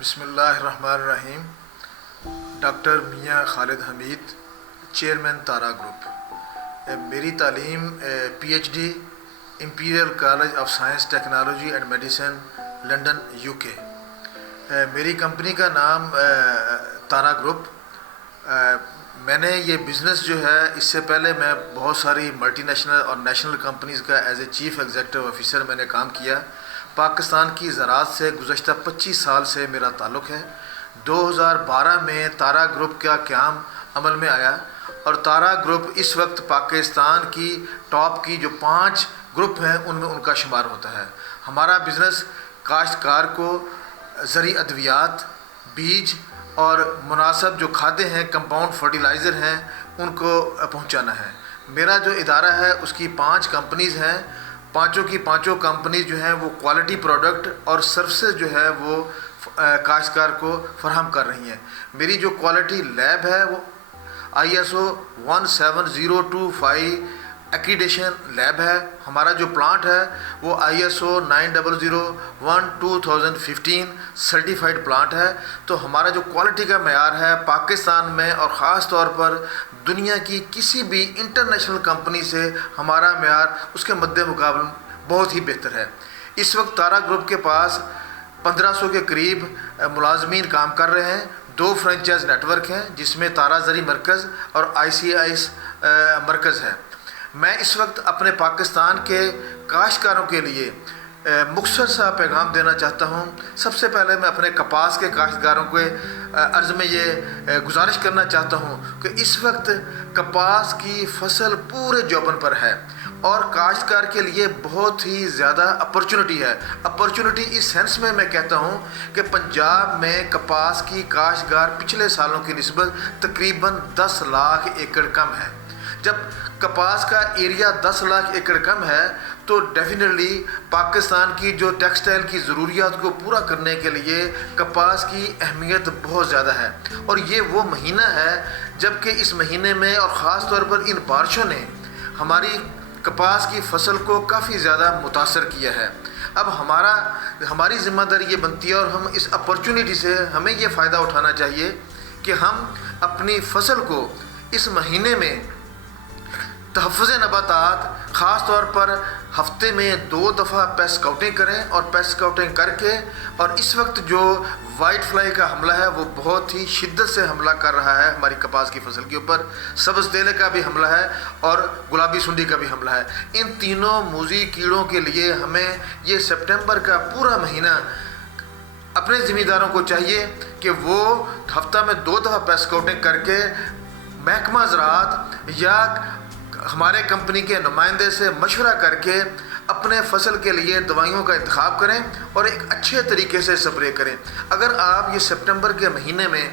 بسم اللہ الرحمن الرحیم۔ ڈاکٹر میاں خالد حمید، چیئرمین تارا گروپ۔ میری تعلیم P H D Imperial College of Science Technology and Medicine, London, U K. میری کمپنی کا نام تارا گروپ۔ میں نے یہ بزنس جو ہے، اس سے پہلے میں بہت ساری ملٹی نیشنل اور نیشنل کمپنیز کا as a chief executive officer میں نے کام کیا۔ پاکستان کی زراعت سے گزشتہ 25 سال سے میرا تعلق ہے۔ 2012 میں تارا گروپ کا قیام عمل میں آیا، اور تارا گروپ اس وقت پاکستان کی ٹاپ کی جو 5 گروپ ہیں ان میں ان کا شمار ہوتا ہے۔ ہمارا بزنس کاشتکار کو زرعی ادویات، بیج اور مناسب جو کھادیں ہیں، کمپاؤنڈ فرٹیلائزر ہیں، ان کو پہنچانا ہے۔ میرا جو ادارہ ہے اس کی 5 کمپنیز ہیں۔ پانچوں کی پانچوں کمپنیز جو ہیں وہ کوالٹی پروڈکٹ اور سروسز جو ہے وہ کاشتکار کو فراہم کر رہی ہیں۔ میری جو کوالٹی لیب ہے وہ ISO 17025 ایکریڈیشن لیب ہے۔ ہمارا جو پلانٹ ہے وہ ISO 9001 2015 سرٹیفائڈ پلانٹ ہے۔ تو ہمارا جو کوالٹی کا معیار ہے پاکستان میں اور خاص طور پر دنیا کی کسی بھی انٹرنیشنل کمپنی سے ہمارا معیار اس کے مد مقابل بہت ہی بہتر ہے۔ اس وقت تارا گروپ کے پاس 1500 کے قریب ملازمین کام کر رہے ہیں۔ 2 فرنچائز نیٹ ورک ہیں، جس میں تارا زرعی مرکز اور ICIS مرکز ہے۔ میں اس وقت اپنے پاکستان کے کاشتکاروں کے لیے مختصر سا پیغام دینا چاہتا ہوں۔ سب سے پہلے میں اپنے کپاس کے کاشتکاروں کے عرض میں یہ گزارش کرنا چاہتا ہوں کہ اس وقت کپاس کی فصل پورے جوبن پر ہے، اور کاشتکار کے لیے بہت ہی زیادہ اپرچونٹی ہے۔ اپرچونٹی اس سینس میں کہتا ہوں کہ پنجاب میں کپاس کی کاشتکار پچھلے سالوں کی نسبت تقریباً 10 لاکھ ایکڑ کم ہے۔ جب کپاس کا ایریا 10 لاکھ ایکڑ کم ہے تو ڈیفینیٹلی پاکستان کی جو ٹیکسٹائل کی ضروریات کو پورا کرنے کے لیے کپاس کی اہمیت بہت زیادہ ہے۔ اور یہ وہ مہینہ ہے جب کہ اس مہینے میں اور خاص طور پر ان بارشوں نے ہماری کپاس کی فصل کو کافی زیادہ متاثر کیا ہے۔ اب ہماری ذمہ داری یہ بنتی ہے، اور ہم اس اپرچونٹی سے ہمیں یہ فائدہ اٹھانا چاہیے کہ ہم اپنی فصل کو اس مہینے میں تحفظ نباتات خاص طور پر ہفتے میں 2 دفعہ پیسٹ اسکاؤٹنگ کریں، اور پیسٹ اسکاؤٹنگ کر کے، اور اس وقت جو وائٹ فلائی کا حملہ ہے وہ بہت ہی شدت سے حملہ کر رہا ہے ہماری کپاس کی فصل کے اوپر۔ سبز تیلے کا بھی حملہ ہے اور گلابی سنڈی کا بھی حملہ ہے۔ ان تینوں موذی کیڑوں کے لیے ہمیں یہ سپٹمبر کا پورا مہینہ اپنے ذمہ داروں کو چاہیے کہ وہ ہفتہ میں 2 دفعہ پیسٹ اسکاؤٹنگ کر کے محکمہ زراعت یا ہمارے کمپنی کے نمائندے سے مشورہ کر کے اپنے فصل کے لیے دوائیوں کا انتخاب کریں اور ایک اچھے طریقے سے سپرے کریں۔ اگر آپ یہ سپٹمبر کے مہینے میں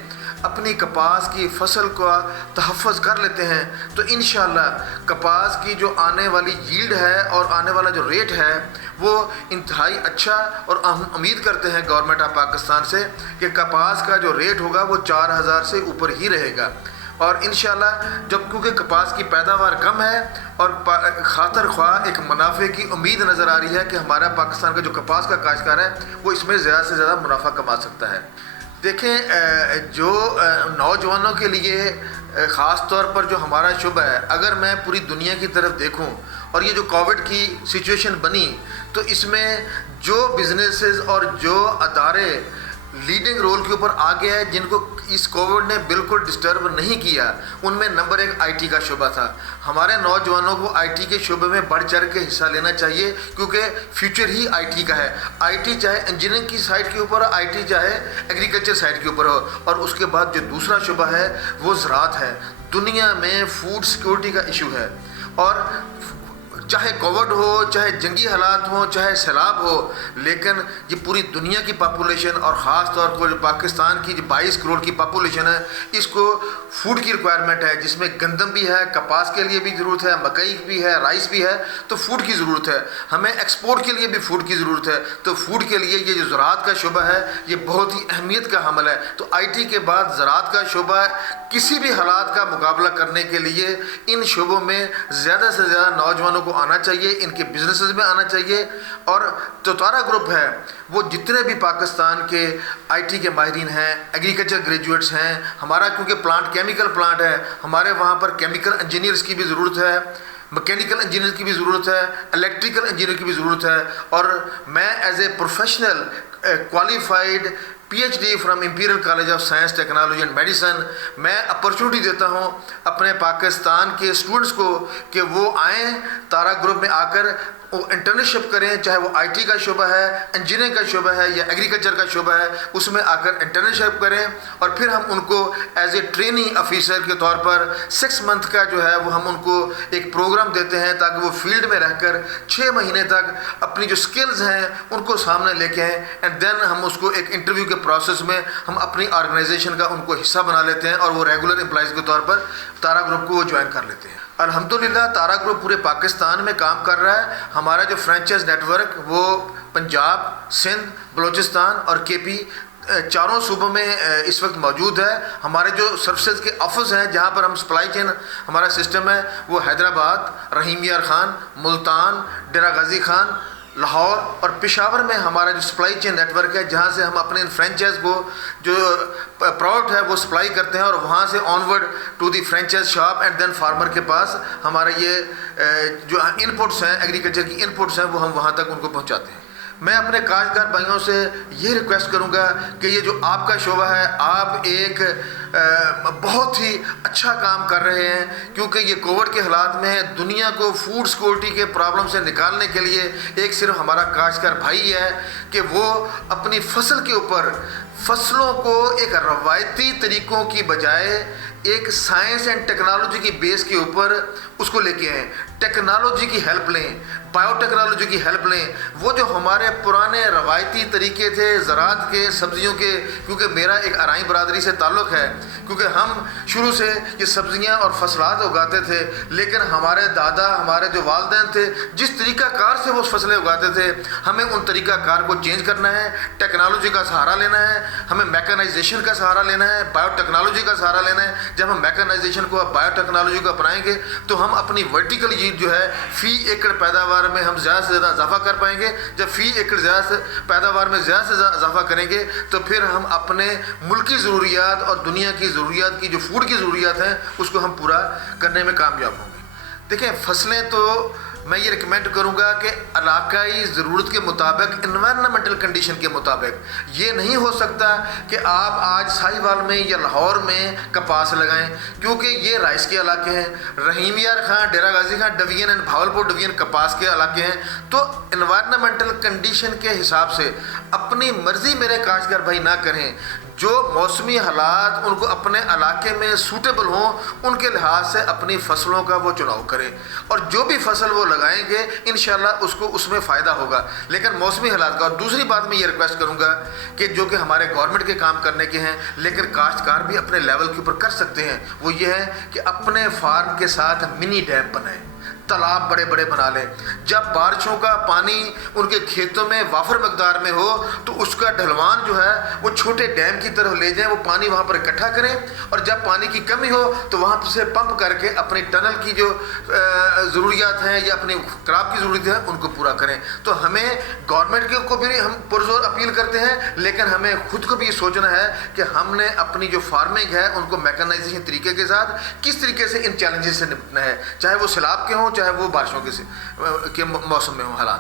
اپنی کپاس کی فصل کا تحفظ کر لیتے ہیں تو انشاءاللہ کپاس کی جو آنے والی ییلڈ ہے اور آنے والا جو ریٹ ہے وہ انتہائی اچھا، اور ہم امید کرتے ہیں گورنمنٹ آف پاکستان سے کہ کپاس کا جو ریٹ ہوگا وہ 4000 سے اوپر ہی رہے گا۔ اور انشاءاللہ جب کیونکہ کپاس کی پیداوار کم ہے اور خاطر خواہ ایک منافع کی امید نظر آ رہی ہے کہ ہمارا پاکستان کا جو کپاس کا کاشتکار ہے وہ اس میں زیادہ سے زیادہ منافع کما سکتا ہے۔ دیکھیں، جو نوجوانوں کے لیے خاص طور پر جو ہمارا شعبہ ہے، اگر میں پوری دنیا کی طرف دیکھوں اور یہ جو کووڈ کی سچویشن بنی تو اس میں جو بزنسز اور جو ادارے لیڈنگ رول کے اوپر آگے ہے جن کو اس کووڈ نے بالکل ڈسٹرب نہیں کیا، ان میں نمبر 1 IT کا شعبہ تھا۔ ہمارے نوجوانوں کو IT کے شعبے میں بڑھ چڑھ کے حصہ لینا چاہیے، کیونکہ فیوچر ہی IT کا ہے۔ IT چاہے انجینئرنگ کی سائٹ کے اوپر ہو، IT چاہے ایگریکلچر سائٹ کے اوپر ہو، اور اس کے بعد جو دوسرا شعبہ ہے وہ زراعت ہے۔ دنیا میں فوڈ سیکورٹی کا ایشو ہے، اور چاہے کووڈ ہو، چاہے جنگی حالات ہوں، چاہے سیلاب ہو، لیکن یہ پوری دنیا کی پاپولیشن اور خاص طور پر پاکستان کی جو 22 کروڑ کی پاپولیشن ہے، اس کو فوڈ کی ریکوائرمنٹ ہے، جس میں گندم بھی ہے، کپاس کے لیے بھی ضرورت ہے، مکئی بھی ہے، رائس بھی ہے، تو فوڈ کی ضرورت ہے۔ ہمیں ایکسپورٹ کے لیے بھی فوڈ کی ضرورت ہے، تو فوڈ کے لیے یہ جو زراعت کا شعبہ ہے یہ بہت ہی اہمیت کا حامل ہے۔ تو IT کے بعد زراعت کا شعبہ کسی بھی حالات کا مقابلہ کرنے کے لیے ان شعبوں میں زیادہ سے زیادہ نوجوانوں کو آنا چاہیے، ان کے بزنسز میں آنا چاہیے. اور جو تارا گروپ ہے وہ جتنے بھی پاکستان کے آئی ٹی کے ماہرین ہیں، ایگریکلچر گریجویٹس ہیں، ہمارا کیونکہ پلانٹ کیمیکل پلانٹ ہے، ہمارے وہاں پر کیمیکل انجینئرس کی بھی ضرورت ہے، مکینیکل انجینئر کی بھی ضرورت ہے، الیکٹریکل انجینئر کی بھی ضرورت ہے. اور میں as a professional qualified P H D from Imperial College of Science Technology and Medicine, میں اپرچونٹی دیتا ہوں اپنے پاکستان کے اسٹوڈنٹس کو کہ وہ آئیں تارا گروپ میں آ کر وہ انٹرنشپ کریں، چاہے وہ آئی ٹی کا شعبہ ہے، انجینئرنگ کا شعبہ ہے یا ایگریکلچر کا شعبہ ہے، اس میں آ کر انٹرنشپ کریں. اور پھر ہم ان کو ایز اے ٹریننگ آفیسر کے طور پر 6 منتھ کا جو ہے وہ ہم ان کو ایک پروگرام دیتے ہیں تاکہ وہ فیلڈ میں رہ کر 6 مہینے تک اپنی جو سکلز ہیں ان کو سامنے لے کے آئیں. اینڈ دین ہم اس کو ایک انٹرویو کے پروسیس میں ہم اپنی آرگنائزیشن کا ان کو حصہ بنا لیتے ہیں اور وہ ریگولر امپلائز کے طور پر تارا گروپ کو وہ جوائن کر لیتے ہیں. الحمدللہ تارا گروپ پورے پاکستان میں کام کر رہا ہے. ہمارا جو فرینچائز نیٹ ورک وہ پنجاب، سندھ، بلوچستان اور کے پی 4 صوبوں میں اس وقت موجود ہے. ہمارے جو سروسز کے آفس ہیں جہاں پر ہم سپلائی چین ہمارا سسٹم ہے وہ حیدرآباد، رحیم یار خان، ملتان، ڈیرہ غازی خان، لاہور اور پشاور میں ہمارا جو سپلائی چین نیٹ ورک ہے جہاں سے ہم اپنے فرینچائز کو جو پروڈکٹ ہے وہ سپلائی کرتے ہیں اور وہاں سے onward to the franchise shop and then farmer کے پاس ہمارا یہ جو انپوٹس ہیں ایگریکلچر کی انپوٹس ہیں وہ ہم وہاں تک ان کو پہنچاتے ہیں. میں اپنے کاشتکار بھائیوں سے یہ ریکویسٹ کروں گا کہ یہ جو آپ کا شعبہ ہے آپ ایک بہت ہی اچھا کام کر رہے ہیں کیونکہ یہ کووڈ کے حالات میں دنیا کو فوڈ سیکورٹی کے پرابلم سے نکالنے کے لیے ایک صرف ہمارا کاشتکار بھائی ہے کہ وہ اپنی فصل کے اوپر فصلوں کو ایک روایتی طریقوں کی بجائے ایک سائنس اینڈ ٹیکنالوجی کی بیس کے اوپر اس کو لے کے آئیں. ٹیکنالوجی کی ہیلپ لیں، بایو ٹیکنالوجی کی ہیلپ لیں. وہ جو ہمارے پرانے روایتی طریقے تھے زراعت کے، سبزیوں کے، کیونکہ میرا ایک ارائیں برادری سے تعلق ہے، کیونکہ ہم شروع سے یہ سبزیاں اور فصلات اگاتے تھے لیکن ہمارے دادا، ہمارے جو والدین تھے جس طریقہ کار سے وہ فصلیں اگاتے تھے ہمیں ان طریقہ کار کو چینج کرنا ہے. ٹیکنالوجی کا سہارا لینا ہے، ہمیں میکانائزیشن کا سہارا لینا ہے، بایو ٹیکنالوجی کا سہارا لینا ہے. جب ہم میکانائزیشن کو بایو ٹیکنالوجی کو اپنائیں گے تو ہم اپنی ورٹیکل ییلڈ جو ہے فی ایکڑ پیداوار میں ہم زیادہ سے زیادہ اضافہ کر پائیں گے. جب فی ایکڑ زیادہ سے پیداوار میں زیادہ سے زیادہ اضافہ کریں گے تو پھر ہم اپنے ملکی ضروریات اور دنیا کی ضروریات کی جو فوڈ کی ضروریات ہیں اس کو ہم پورا کرنے میں کامیاب ہوں گے. دیکھیں فصلیں تو میں یہ ریکمینڈ کروں گا کہ علاقائی ضرورت کے مطابق، انوائرنمنٹل کنڈیشن کے مطابق یہ نہیں ہو سکتا کہ آپ آج ساہیوال میں یا لاہور میں کپاس لگائیں کیونکہ یہ رائس کے علاقے ہیں. Rahim Yar Khan, Dera Ghazi Khan division and Bahawalpur division کپاس کے علاقے ہیں. تو انوائرنمنٹل کنڈیشن کے حساب سے اپنی مرضی میرے کاشتکار بھائی نہ کریں. جو موسمی حالات ان کو اپنے علاقے میں سوٹیبل ہوں ان کے لحاظ سے اپنی فصلوں کا وہ چناؤ کریں اور جو بھی فصل وہ لگائیں گے انشاءاللہ اس کو اس میں فائدہ ہوگا. لیکن موسمی حالات کا. اور دوسری بات میں یہ ریکویسٹ کروں گا کہ جو کہ ہمارے گورنمنٹ کے کام کرنے کے ہیں لیکن کاشتکار بھی اپنے لیول کے اوپر کر سکتے ہیں، وہ یہ ہے کہ اپنے فارم کے ساتھ منی ڈیم بنائیں، تالاب بڑے بڑے بنا لیں. جب بارشوں کا پانی ان کے کھیتوں میں وافر مقدار میں ہو تو اس کا ڈھلوان جو ہے وہ چھوٹے ڈیم کی طرف لے جائیں، وہ پانی وہاں پر اکٹھا کریں اور جب پانی کی کمی ہو تو وہاں سے پمپ کر کے اپنی ٹنل کی جو ضروریات ہیں یا اپنی کراپ کی ضرورت ہے ان کو پورا کریں. تو ہمیں گورنمنٹ کو بھی ہم پرزور اپیل کرتے ہیں لیکن ہمیں خود کو بھی یہ سوچنا ہے کہ ہم نے اپنی جو فارمنگ ہے ان کو میکانائزیشن طریقے کے ساتھ کس طریقے سے ان چیلنجز سے نپٹنا ہے، چاہے وہ سیلاب کے ہوں چاہے وہ بارشوں کے موسم میں ہوں حالات.